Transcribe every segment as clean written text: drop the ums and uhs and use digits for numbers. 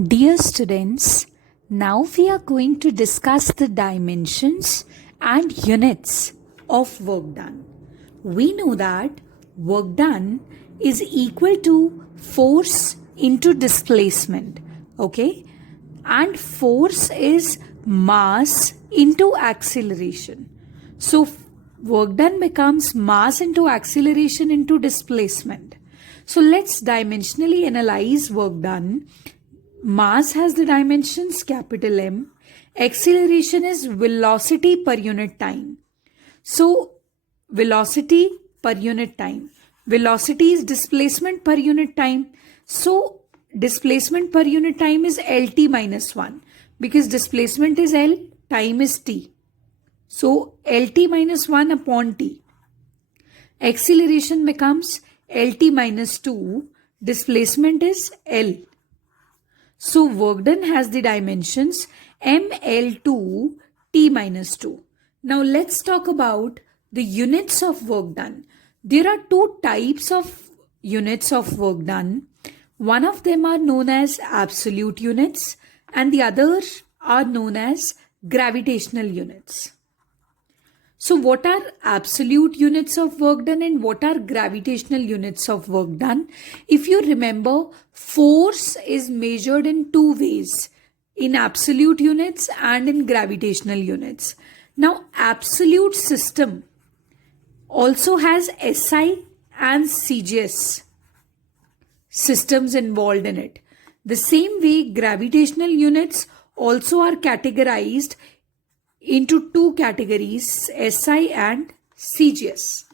Dear students, now we are going to discuss the dimensions and units of work done. We know that work done is equal to force into displacement, okay? And force is mass into acceleration. So work done becomes mass into acceleration into displacement. So let's dimensionally analyze work done. Mass has the dimensions capital M. Acceleration is velocity per unit time. So, velocity per unit time. Velocity is displacement per unit time. So, displacement per unit time is LT minus 1. Because displacement is L, time is T. So, LT minus 1 upon T. Acceleration becomes LT minus 2. Displacement is L. So work done has the dimensions ML2 T minus 2. Now let's talk about the units of work done. There are two types of units of work done. One of them are known as absolute units and the other are known as gravitational units. So what are absolute units of work done and what are gravitational units of work done? If you remember, force is measured in two ways, in absolute units and in gravitational units. Now, absolute system also has SI and CGS systems involved in it. The same way, gravitational units also are categorized into two categories, SI and CGS.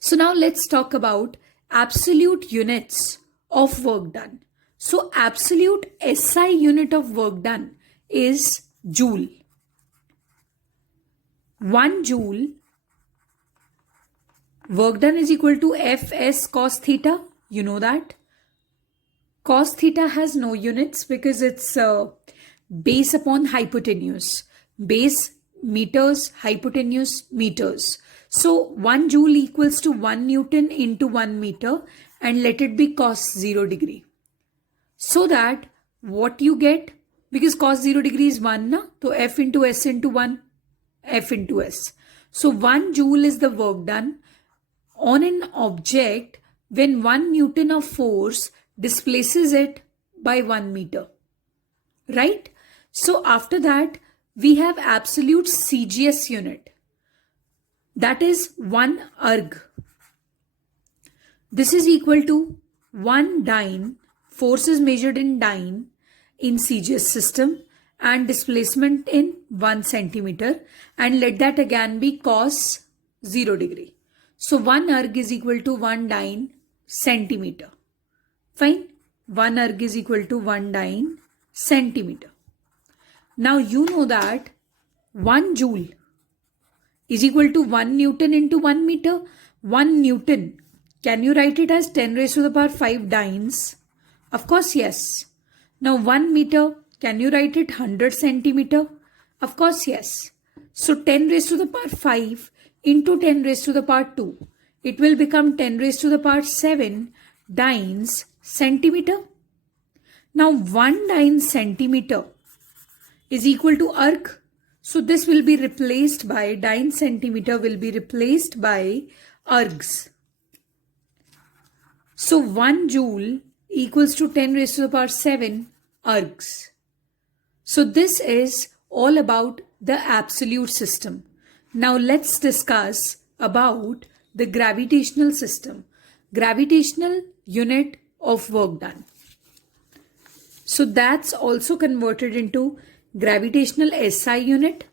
So now let's talk about absolute units of work done. So absolute SI unit of work done is joule. 1 joule work done is equal to Fs cos theta. You know that. Cos theta has no units because it's base upon hypotenuse. Base meters, hypotenuse meters. So 1 joule equals to 1 Newton into 1 meter and let it be cos 0 degree. So that what you get, because cos 0 degree is 1, na? So F into S into 1, F into S. So 1 joule is the work done on an object when 1 Newton of force displaces it by 1 meter. Right? So after that, we have absolute CGS unit. That is 1 erg. This is equal to 1 dyne. Force is measured in dyne in CGS system and displacement in 1 centimeter. And let that again be cos 0 degree. So 1 erg is equal to 1 dyne centimeter. Fine. 1 erg is equal to 1 dyne centimeter. Now you know that 1 joule is equal to 1 Newton into 1 meter. 1 Newton, can you write it as 10 raised to the power 5 dynes? Of course, yes. Now 1 meter, can you write it 100 centimeter? Of course, yes. So 10 raised to the power 5 into 10 raised to the power 2. It will become 10 raised to the power 7 dynes centimeter. Now 1 dyne centimeter is equal to erg. So this will be replaced by, dyne centimeter will be replaced by ergs. So 1 joule equals to 10 raised to the power 7 ergs. So this is all about the absolute system. Now let's discuss about the gravitational system. Gravitational unit of work done. So that's also converted into gravitational SI unit.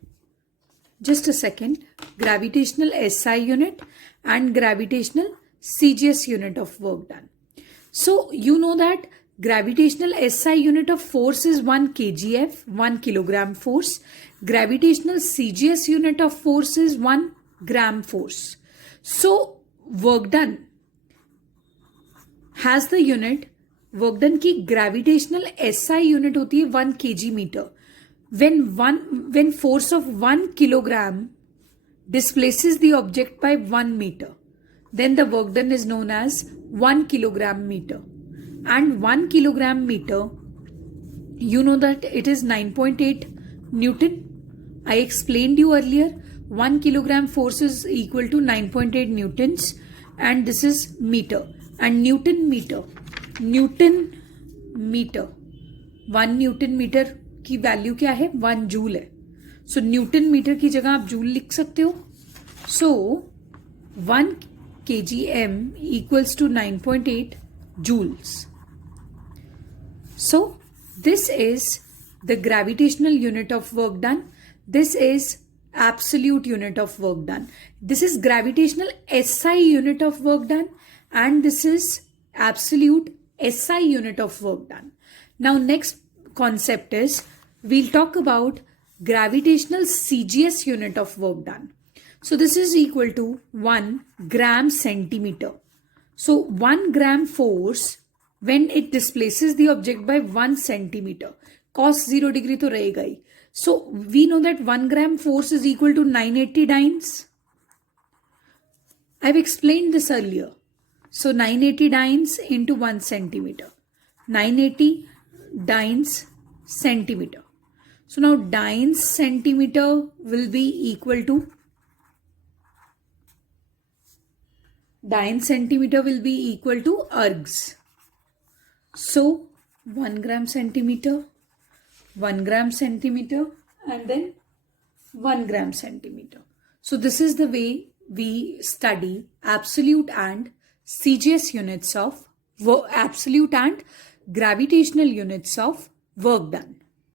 Just a second. Gravitational SI unit and gravitational CGS unit of work done. So you know that gravitational SI unit of force is 1 kgf, 1 kilogram force. Gravitational CGS unit of force is 1 gram force. So work done has the unit, work done की gravitational SI unit होती है 1 kg meter. When force of 1 kilogram displaces the object by 1 meter, then the work done is known as 1 kilogram meter. And 1 kilogram meter You know that it is 9.8 Newton. I explained you earlier 1 kilogram force is equal to 9.8 newtons, and this is meter. And Newton meter 1 Newton metre की value क्या है? 1 joule है. सो Newton metre की जगह आप joule लिख सकते हो. सो 1 kgm equals to 9.8 joules. So this is the gravitational unit of work done. This is absolute unit of work done. This is gravitational SI unit of work done, and this is absolute SI unit of work done. Now next concept is we'll talk about gravitational CGS unit of work done. So this is equal to 1 gram centimeter. So 1 gram force when it displaces the object by 1 centimeter. Cos 0 degree तो रहेगा ही. So we know that 1 gram force is equal to 980 dynes. I've explained this earlier. So 980 dynes into 1 centimeter. 980 dynes centimeter. So now dynes centimeter will be equal to ergs. So 1 gram centimeter, 1 gram centimeter, and then 1 gram centimeter. So this is the way we study absolute and CGS units of absolute and gravitational units of work done.